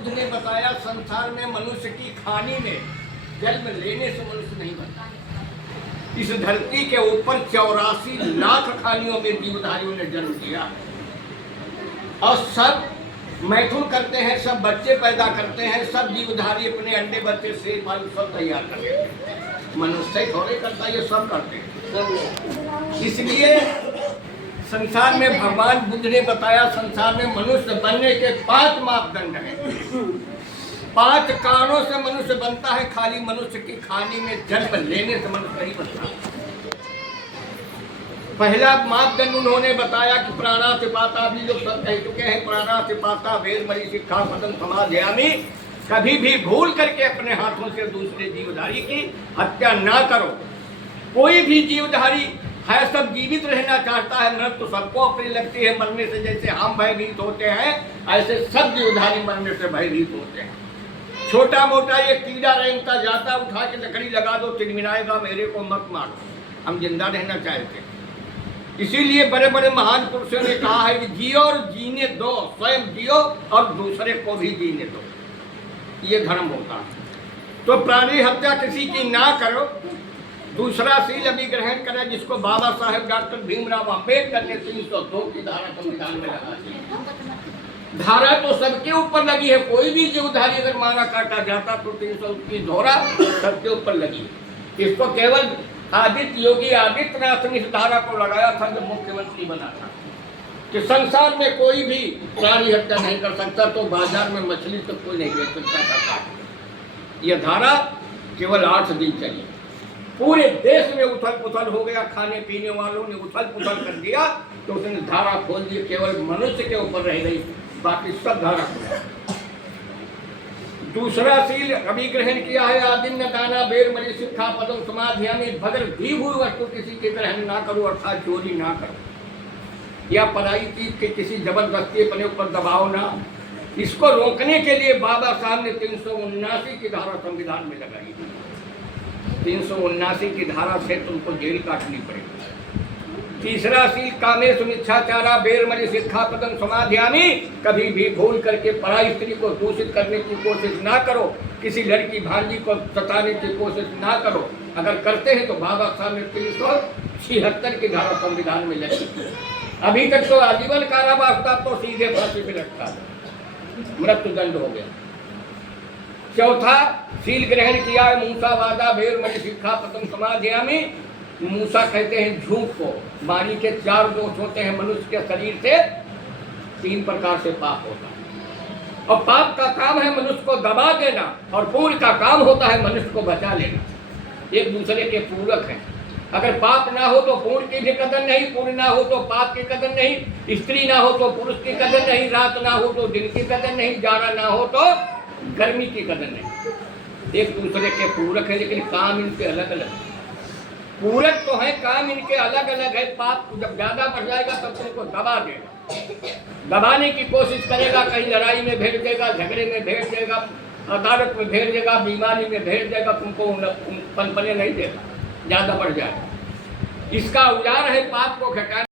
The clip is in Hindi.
बुद्ध ने बताया संसार में मनुष्य की खानी में जन्म लेने से मनुष्य नहीं बनता। इस धरती के ऊपर 84 लाख खानियों में जीवधारियों ने जन्म लिया और सब मैथुन करते हैं, सब बच्चे पैदा करते हैं, सब जीवधारी अपने अंडे बच्चे से सब तैयार करते हैं। मनुष्य थोड़े करता, ये सब करते हैं। इसलिए संसार में भगवान बुद्ध ने बताया संसार में मनुष्य बनने के 5 मापदंड हैं। 5 कारणों से मनुष्य बनता है, खाली मनुष्य की खानी में जन्म लेने से मनुष्य नहीं बनता। पहला मापदंड उन्होंने बताया कि प्राणातिपाता, भी जो सब कह चुके हैं, प्राणातिपाता वेद मणि शिक्षा पतन समाध्यामी, कभी भी भूल करके अपने हाथों से दूसरे जीवधारी की हत्या ना करो। कोई भी जीवधारी है, सब जीवित रहना चाहता है, मृत्यु सबको अपनी लगती है मरने से। जैसे हम भयभीत होते हैं, ऐसे सब जीवधारी मरने से भयभीत होते हैं। छोटा मोटा ये कीड़ा रेंगता जाता, उठा के लकड़ी लगा दो, तिनमिनाएगा, मेरे को मत मारो। हम जिंदा रहना चाहते हैं। इसीलिए बड़े बड़े महान पुरुषों ने कहा है कि जियो और जीने दो, स्वयं जियो और दूसरे को भी जीने दो, ये धर्म होता है। तो प्राणी हत्या किसी की ना करो। दूसरा शील अभिग्रहण करें, जिसको बाबा साहेब डॉक्टर भीमराव अम्बेडकर ने 302 की धारा संविधान में लगा दी। धारा तो सबके ऊपर लगी है, कोई भी जीवधारी अगर मारा काटा जाता तो 300 की धारा सबके ऊपर लगी। इसको केवल आदित्य योगी आदित्यनाथ ने इस धारा को लगाया था जब मुख्यमंत्री बना था कि संसार में कोई भी प्राणी हत्या नहीं कर सकता, तो बाजार में मछली तो कोई नहीं बेच सकता था। यह धारा केवल 8 दिन चली। पूरे देश में उथल पुथल हो गया, खाने पीने वालों ने उथल पुथल कर दिया, तो उसने धारा खोल दी, केवल मनुष्य के ऊपर रह गई, बाकी सब धारा खोल। दूसरा शील अभिग्रहण किया है, आदिन्य दाना बेर मणि शिक्षा पदम समाध्यामी, बगैर दी हुई वस्तु किसी के ग्रहण ना करो, अर्थात चोरी ना करो या पराई चीज के किसी जबरदस्ती अपने ऊपर दबाव ना। इसको रोकने के लिए बाबा साहब ने 379 की धारा संविधान में लगाई। 379 की धारा से तुमको जेल काटनी पड़ेगी। तीसरा शील कामेषु मिथ्याचारा बेरमणि शिक्षा पदम समाध्यामी, कभी भी भूल करके पराई स्त्री को दूषित करने की कोशिश ना करो, किसी लड़की भांजी को सताने की कोशिश ना करो। अगर करते हैं तो बाबा साहब ने 376 की धारा संविधान में लगी। अभी तक तो आजीवन कारावास था, तो सीधे फांसी पे लगता है, मृत्युदंड हो गया। चौथा शील ग्रहण किया है मूसा वादा बेरमणि शिक्षा पदम समाध्यामी। मूसा कहते हैं झूठ को। वाणी के 4 दोष होते हैं मनुष्य के शरीर से, 3 प्रकार से पाप होता है। और पाप का काम है मनुष्य को दबा देना, और पुण्य का काम होता है मनुष्य को बचा लेना। एक दूसरे के पूरक हैं। अगर पाप ना हो तो पुण्य की भी कदर नहीं, पुण्य ना हो तो पाप की कदर नहीं, स्त्री ना हो तो पुरुष की कदर नहीं, रात ना हो तो दिन की कदर नहीं, जाड़ा ना हो तो गर्मी की कदर नहीं। एक दूसरे के पूरक है, लेकिन काम इनके अलग अलग है। पूरक तो है, काम इनके अलग अलग है। पाप जब ज्यादा बढ़ जाएगा तब तुमको दबा देगा, दबाने की कोशिश करेगा, कहीं लड़ाई में भेज देगा, झगड़े में भेज देगा, अदालत में भेज देगा, बीमारी में भेज देगा, तुमको पनपने नहीं देगा, ज्यादा बढ़ जाएगा। इसका औजार है पाप को घटाने।